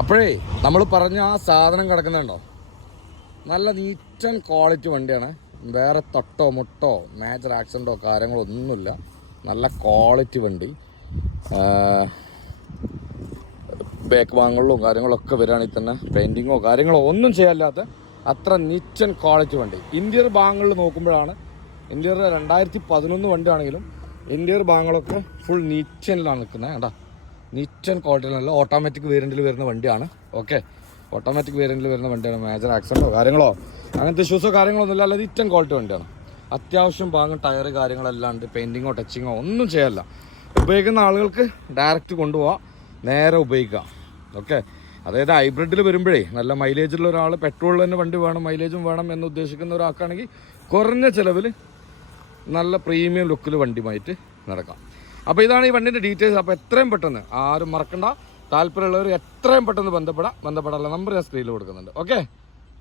അപ്പോഴേ നമ്മൾ പറഞ്ഞ ആ സാധനം കിടക്കുന്നുണ്ടോ, നല്ല നീറ്റ് ആൻഡ് ക്വാളിറ്റി വണ്ടിയാണ്. വേറെ തട്ടോ മുട്ടോ മേജർ ആക്സിഡൻറ്റോ കാര്യങ്ങളോ ഒന്നുമില്ല. നല്ല ക്വാളിറ്റി വണ്ടി. ബാക്ക് ഭാഗങ്ങളിലും കാര്യങ്ങളൊക്കെ വരികയാണെങ്കിൽ തന്നെ പെയിൻറ്റിങ്ങോ കാര്യങ്ങളോ ഒന്നും ചെയ്യാല്ലാത്ത അത്ര നീറ്റ് ആൻഡ് ക്വാളിറ്റി വണ്ടി. ഇന്റീരിയർ ഭാഗങ്ങളിൽ നോക്കുമ്പോഴാണ്, ഇന്റീരിയർ 2011 വണ്ടിയാണെങ്കിലും ഇന്റീരിയർ ഭാഗങ്ങളൊക്കെ ഫുൾ നീറ്റ് ആൻഡിലാണ് നിൽക്കുന്നത്. കേട്ടോ, നീറ്റ് ആൻഡ് ക്വാളിറ്റിയിലല്ല. ഓട്ടോമാറ്റിക് വേരിയൻറ്റിൽ വരുന്ന വണ്ടിയാണ്. ഓക്കെ, ഓട്ടോമാറ്റിക് വേരിയൻറ്റിൽ വരുന്ന വണ്ടിയാണ്. മേജർ ആക്സിഡൻറ്റോ കാര്യങ്ങളോ അങ്ങനത്തെ ഇഷ്യൂസോ കാര്യങ്ങളോ ഒന്നുമില്ല. അല്ല, നീറ്റ് ആൻഡ് ക്വാളിറ്റി വണ്ടിയാണ്. അത്യാവശ്യം ഭാഗം ടയർ കാര്യങ്ങളല്ലാണ്ട് പെയിൻറ്റിങ്ങോ ടച്ചിങ്ങോ ഒന്നും ചെയ്യല്ല. ഉപയോഗിക്കുന്ന ആളുകൾക്ക് ഡയറക്റ്റ് കൊണ്ടുപോകാം, നേരെ ഉപയോഗിക്കാം. ഓക്കെ, അതായത് ഹൈബ്രിഡിൽ വരുമ്പോഴേ നല്ല മൈലേജുള്ള ഒരാൾ, പെട്രോളിൽ തന്നെ വണ്ടി വേണം, മൈലേജും വേണം എന്ന് ഉദ്ദേശിക്കുന്ന ഒരാൾക്കാണെങ്കിൽ കുറഞ്ഞ ചിലവിൽ നല്ല പ്രീമിയം ലുക്കിൽ വണ്ടിയുമായിട്ട് നടക്കാം. അപ്പോൾ ഇതാണ് ഈ വണ്ടിൻ്റെ ഡീറ്റെയിൽസ്. അപ്പോൾ എത്രയും പെട്ടെന്ന് ആരും മറക്കണ്ട, താല്പര്യമുള്ളവർ എത്രയും പെട്ടെന്ന് ബന്ധപ്പെടാനുള്ള നമ്പർ ഞാൻ സ്ക്രീനിൽ കൊടുക്കുന്നുണ്ട്. ഓക്കെ.